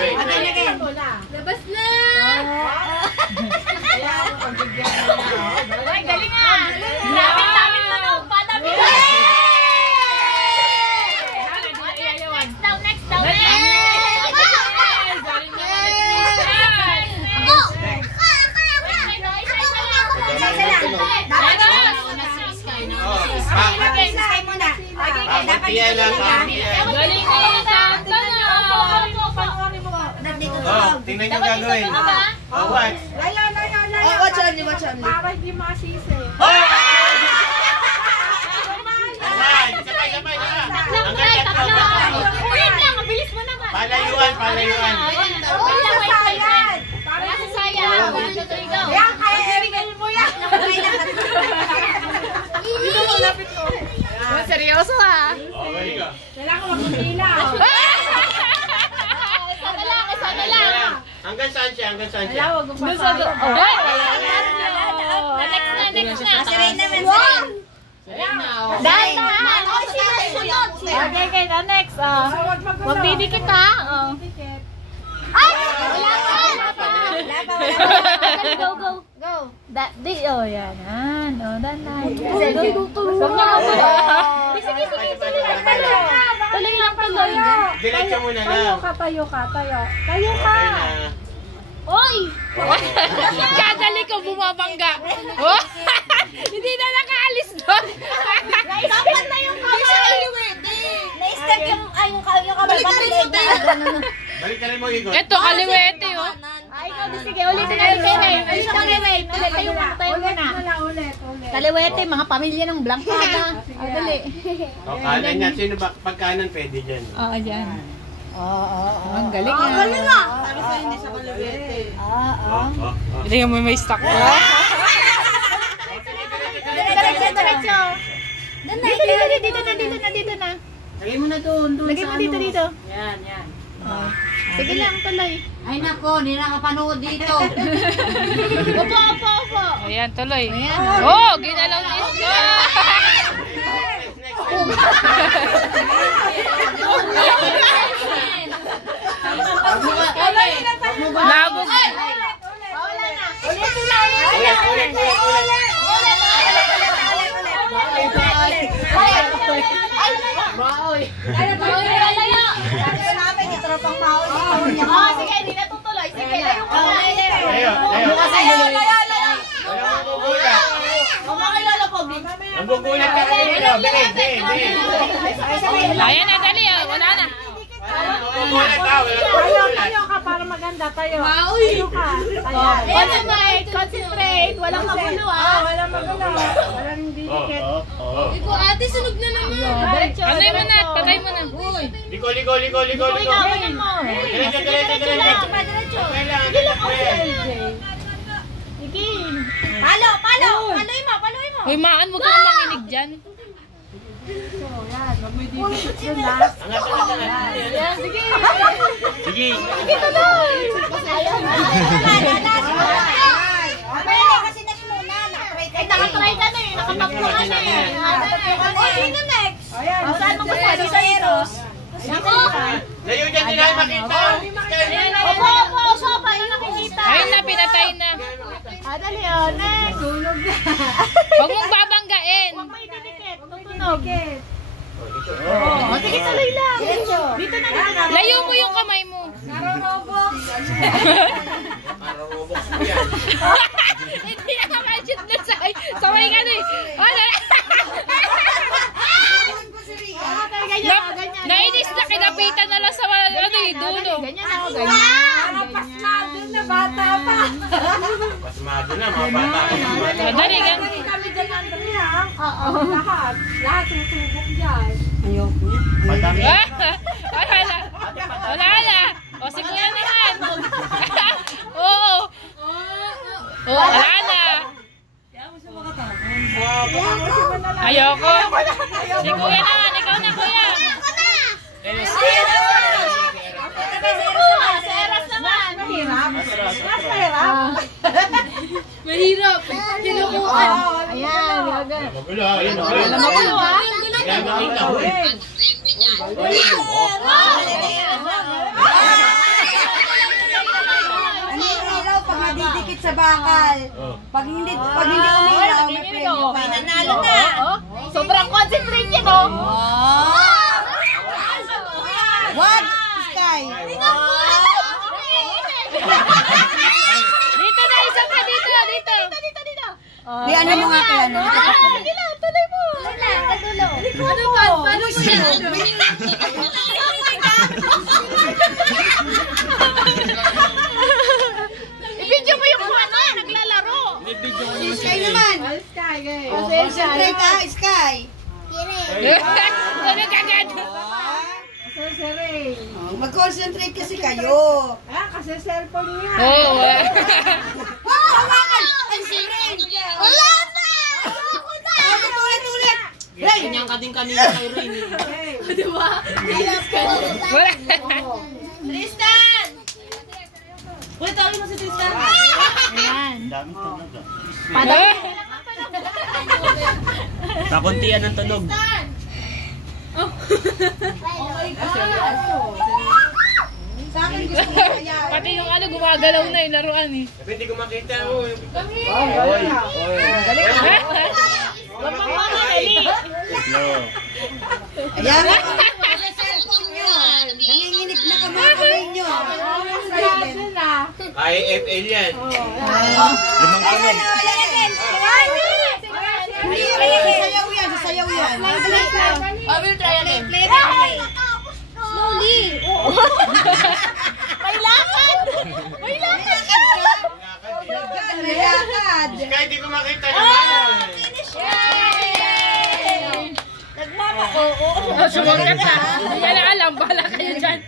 Labas na! Ay, galing nga! Lapit-lapit mo daw! Patapit! Next daw! Next daw! Pamatiyan lang, pamatiyan. Galing nga! Tingnan nyo gagawin. What? Watch only, watch only. Para hindi masisi. Sabay. Tatlong try, tatlo. Wait lang, mabilis mo naman. Palayuan. Para sa sayang. 1, 2, 3, go. Yan, kaya i-regal mo yan. Dito mo, lapit ko. Seryoso ha? Okay ka. Kailangan magpapila. Isa na lang. Hanggang saan siya? Doon sa doon. Next na. Kasi rin naman Dahan. Okay, next. Magdidikit ha. Ay! Wala pa. Go. Yan. Dahan. Sige. Tuloy lang. Diretso muna lang. Tayo ka. Oy! Kadali ko bumabangga. Oh! Hindi na nakaalis doon. Dapat na yung kamay. Na-step yung kamay. Balik ka rin mo, Igor. Ito, kaliwete oh. Ay, ikaw, sige, ulitin na rin kayo. Kaliwete, tayo muna. Kaliwete, mga pamilya ng Blancada. Dali. O, kanan niya. Sino ba? Pagkanan pwede dyan. Oo, dyan. Ang galing nga. Galing nga. Oo. Hindi mo may stock ko. Diretso. Dito na. Lagay mo na doon. Lagay mo dito. Yan. Sige lang, tuloy. Ay nako, hindi nakapanood dito. Opo. Ayan, tuloy. Oh, ginalaw ni Isko. Labog. Sige, hindi natutuloy. Sige, layo ka na. Ang gugulat ka rin. Ayan na, dali. Wala na. Tayo ka para maganda tayo. Tayo ka. Concentrate. Walang magulo Walang magulo. Walang didikit. Ikaw, ate, sunog na naman. Diretso. Patay mo na. Liko. Ikaw, ganyan mo. Diretso. Sige lang ako, LJ. Sige. Paloy mo. Hoy, Maan, huwag kang manginig dyan. Ayan, sige. Sige. Sige, tuloy. Ay, nakatry ka na eh. Nakatakbo ka na eh. Sino next? Saan mo gusto? Sa Eros. Ako. Layo dyan, hindi na makita. Opo. Paano nakikita? Ayun na, pinatay na. Dali next. Tulog na. Huwag mong babanggain. Huwag mo ididikit. Tutunog. Sige, tuloy lang. Dito na. Layo mo yung kamay mo. Robux. Robux mo yan. Hindi na ka-magic na saway ka na eh. Nainis na kinapitan na lang sa dulo. Ganyan ako, ganyan. Pasmado na bata pa. Pasmado na, mga bata. Madali ka. Kami dyan, Andrea. Lahat tutubok dyan. Madami. Wala na. O, si Kuya naman. Oo. Wala na. Ayoko. Si Kuya naman. Ikaw na, Kuya. Seras naman. Mahirap. Tinukuan. Ayan. Magulo, ayun. Magulo ha? Kaya makita mo. sa bakal. Pag hindi umilaw, may premyo ka. Nanalo na. Sobrang concentrate yan, oh. Wag, Sky. Dito na, isa pa dito. Di ano mo nga kaya, no? Sige lang, tuloy mo. Ano ka? Paano siya? I-video mo yung ano, naglalaro. Si Sky naman. Concentrate ka, Sky. Ano kagad? Mag-concentrate kasi kayo. Kasi cellphone niya. Oo. Hawakan! Ay, si Rain! Wala na! Ulit! Rain! Ganyan ka din kanina kay Rain. Diba? Wala. Tristan! Ulit, tawag mo si Tristan. Ayan. Dami talaga. Padami. Kakuntian ng tunog. Sa akin gusto ko kaya. Pati yung ano, gumagalaw na yung laruan eh. Hindi ko makita mo. Wag mo mga dali. Ayan. Sa cellphone nyo. Nanginginig na kamay nyo. Kaya FL yan. Limang tunog. Sasayaw yan. I will try again. Play. Slowly. May lakad. Lalakad. Kaya hindi ko makita naman. Nagmama ko. Sumagat na. Hindi na alam. Bahala kayo dyan.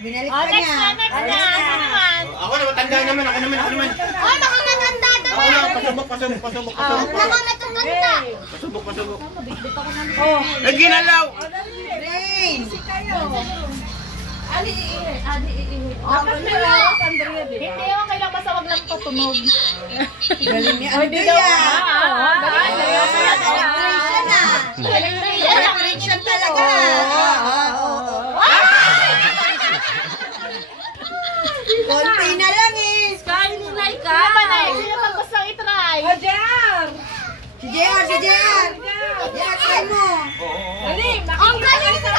Binalik ka niya. Next na. Ano naman? Ako naman, tanda naman. Ako naman. Oh, baka matanda doon. Ako na, pasubok. Baka matanda. Pasubok. Eh, ginalaw! Rain. Hindi ako kailang basta wag lang patunog. Galing ni Andrea. Electrician na. Electrician talaga. Konti na lang eh. Kain mo na ka. Sino ba na? Sino ba gustong itry? Si JR. JR, try mo. Ang galing mo!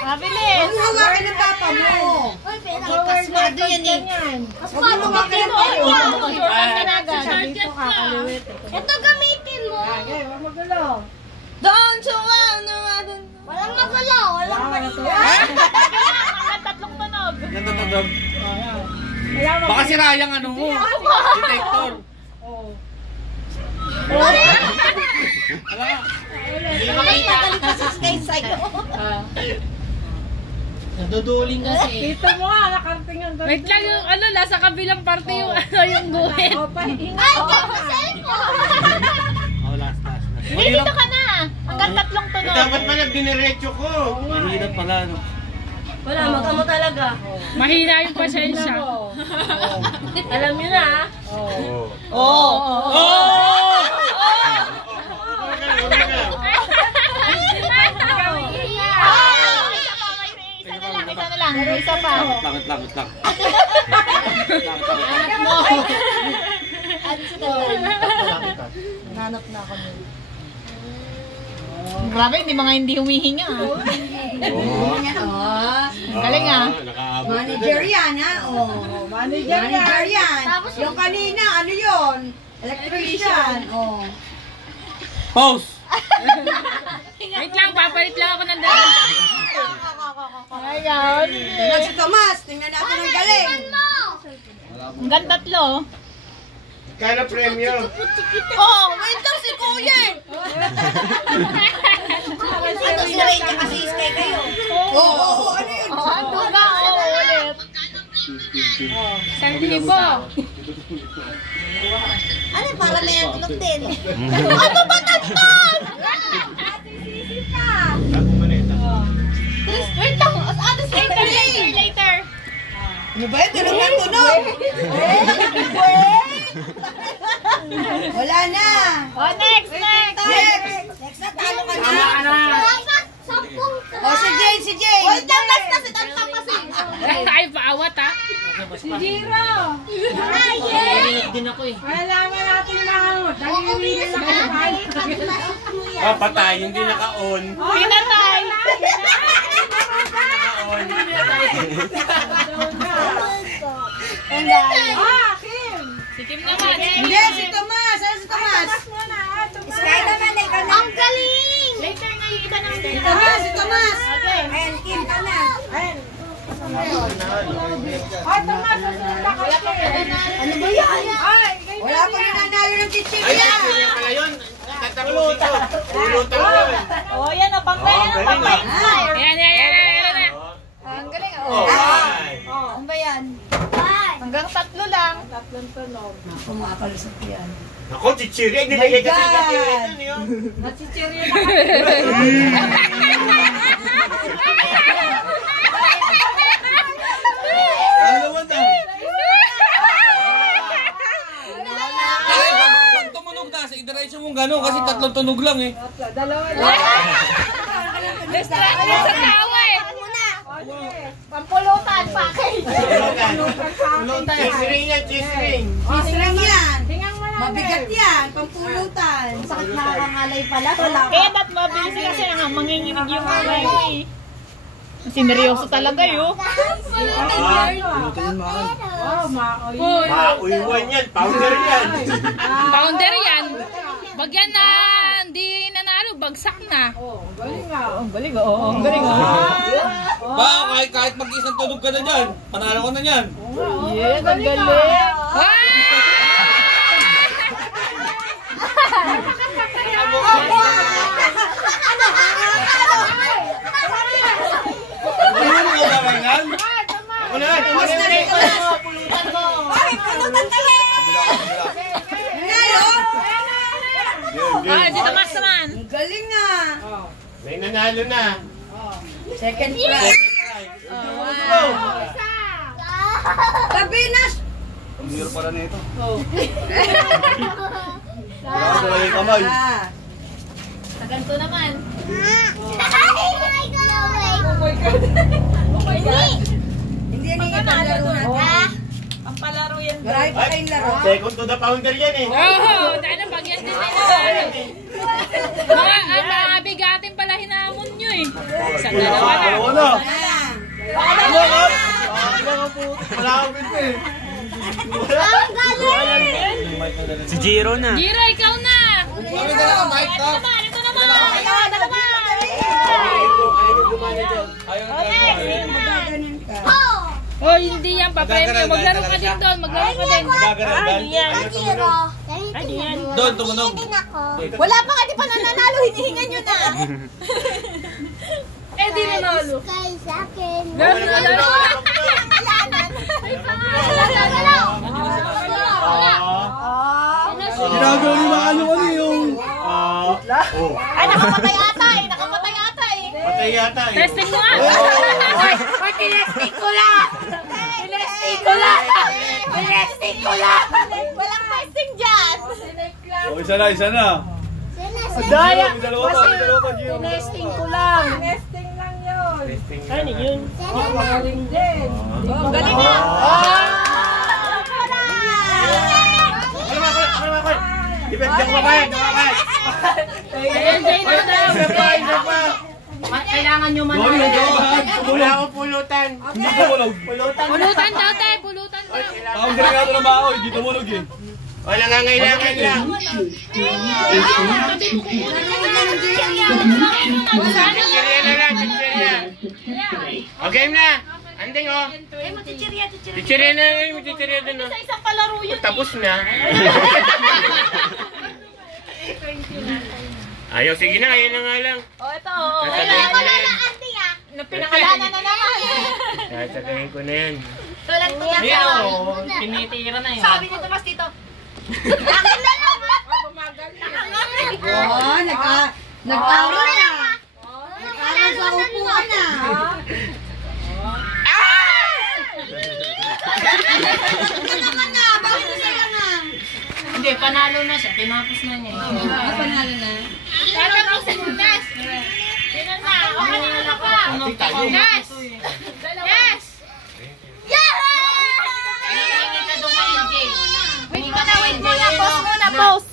Mabilis! Huwag mo hawakan ng papa mo. Pasmado yan eh. Pasmado Huwag mo hawakan ng papa mo. Shortcut ka na agad. Ito gamitin mo. Don't you wanna run? Walang magulo. Walang magulo. Ang tatlong tunog. Natutunog. Baka sira yung ano mo. Detector. Hindi makita. Naduduling kasi. Dito mo nakarating ang Wait lang yung ano, nasa kabilang parte yung ano, yung guhit. Ay, ganda cellphone! Oh, last. Hindi, dito ka na. Hanggang tatlong tunog. Dapat pala diniretso ko. Mahirap pala, no? Wala, magkamo talaga. Mahina yung pasensya. Alam niyo na. Isa na lang. Isa pa. Langit lang. Nanap na ako nun. Grabe, hindi mga hindi humihinga. Galing ah. Nakaabot. Manager yan, ha? Manager yan. Yung kanina, ano yun? Electrician. Pause! Wait lang, papalit lang ako ng dala. Oh my God. Tingnan si Tomas. Tingnan natin ang galing. Hanggang tatlo. Kano premyo? Oh, wait lang si Kuya. Ano si Ray? Kasi stay kayo. Oo, ano yun? Oh, ando na. Oh, ulit. 1,000. Ano, para may antlog din. Ano ba tatlo? Wait lang. Ano later. Ano ba yun? Tunog na tunog. Wala na. Oh, next. Next na, talo ka na. Si Jane. Wait lang, last na si Tantang kasi. Tayo paawat ha. Pares pa. Jiro! Narinig din ako eh. Malaman natin na dahil na kayo. Ah, patay, hindi naka-on. Pinatay! Naka-on. Kim! Si Kim naman. Hindi, si Tomas. Ano si Tomas? Sky naman eh. Ang galing! Later na yung iba ng Si Tomas, si Tomas. Okay. Ayan, Kim, Tomas. Ayan. Ay, Tomas, susunod ako. Ano ba yan? Ay, Wala pa nananalo ng Ay, chichirya. hindi pala yun. Tatapusin ko. Pulutan ko yun. Oh, yan o. Pangkaya ng pangkaya. Ayan, ayan, ayan, ayan, ayan. Ang galing. Oh, ay. Ano ba yan? Hanggang 3 lang. tatlong tunog. Kumakalusot yan. Ako, chichirya. Nilagay kasi God. chichirya dun yun. Nachichirya na kami. Ano naman daw? Ay, pag tumunog na, sa idiretso mong gano'n kasi 3 tunog lang eh. Dalawa na. Distracted sa tawa eh. Pampulutan, package. Pulutan. Cheese ring yan, cheese ring. Isring yan. Tingnan mo lang. Mabigat yan. Pampulutan. Sakit nakakangalay pala. Kaya dat mabilis kasi ang manginginig yung kamay ko eh. Sineryoso talaga yun. Oh, maoy. Pauiwan yan, powder yan. Pounder yan. Pag yan na hindi nanalo, bagsak na. Oh, galing nga. Ang galing oo. Ang galing Ba, kahit mag-isang tunog ka na dyan, panalo ka na yan. Yes, ang galing. Ano mo gawin yan? Ako na, Tapos na rin ko na. Pulutan mo. Ay, pulutan tayo. Nanalo. Ah, si Tomas naman. Ang galing na. May nanalo na. Second prize. Kabinas. Ang hiro pala nito. Ah. Sa ganito naman. Hindi yan yung ipanlaro natin. Ang palaro yan. Marami pa kayong laro. Second to the pounder yan eh. Oo, ano pag yan din mga bigatin pala hinamon nyo eh. Isang dalawa na. Ah. Wala akong pinto eh. Si Jiro na. Jiro, ikaw na. Kami talaga, mic top. Ito naman. Ayaw, dalawa. Magaganon ka. Oh, hindi yan pa-premium. Maglaro ka din doon. Maglaro ka din. Doon, tumunog. Wala pa nga, di pa nananalo. Hinihingan nyo na. Eh, di nanalo. Ginagawa ni Maano ano yung... Ay, nakapatay ata eh. Nakapatay ata eh. Patay yata eh. Testing mo nga. Oy, tinesting ko lang. Tinesting ko lang. Tinesting ko lang. Walang testing dyan. Oh, isa na. Daya. Dalawa pa, Gio. Tinesting ko lang. Nesting lang yun. Ano yun? Magaling din. Ang galing na. Depende ko ba yan? Ayan, Jay na daw. Isa pa. Kailangan nyo man. Wala akong pulutan. Hindi tumunog. Pulutan daw, te. Pulutan daw. Ang galing nga ito ng baho, hindi tumunog eh. Wala nga ngailangan lang. Chichirya na lang, chichirya. Okay na. Anding oh. Chichirya na lang, chichirya din oh. Sa isang palaro yun. Tapos na. Ayaw, sige na, ayun na nga lang. Oh, ito. Oh. Sasabihin ko na yan. Pinakalanan na naman. Sasabihin ko na yan. Tulad niya sa... Tinitira na yun. Sabi niya Tomas dito. Akin na lang. Oh, nag-aaral na. Nag-aaral sa upuan na. Hindi, panalo na siya. Tinapos na niya. Panalo na. Tatapusin mo, Nas. Sino na? O, kanina na pa. Nas! Nas! Yeah! post.